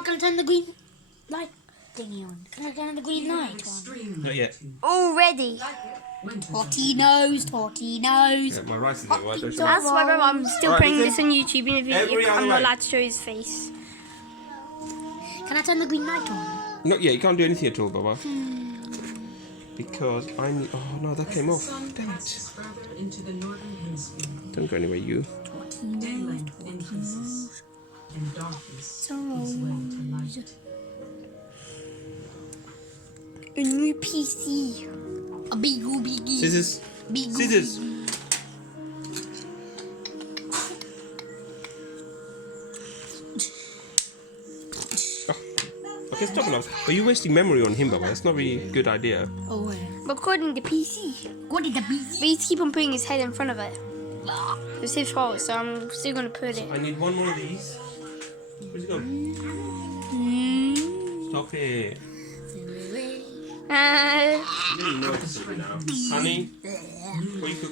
Oh, can I turn the green light thingy on? Can I turn the green light on? Not yet. Already. Torty nose, torty nose. Yeah, my rice isn't right. Don't show me. That's why I'm still Alright, putting listen. this on YouTube in a video. Every other I'm not way. allowed to show his face. Can I turn the green light on? Not yet. You can't do anything at all, Baba. Because I'm. Oh no, that came off. Damn it! Don't go anywhere, you. A new PC. A biggie. Scissors. Biggie. Scissors. Okay, stop enough. But you're wasting memory on him, Baba. That's not really a good idea. Oh, wait. Recording the PC. What did the biggie? But he's keep on putting his head in front of it. It's his fault, so I'm still gonna put it. I need one more of these. Where's it gone? Stop it. You didn't notice it now. Honey, what are you cooking?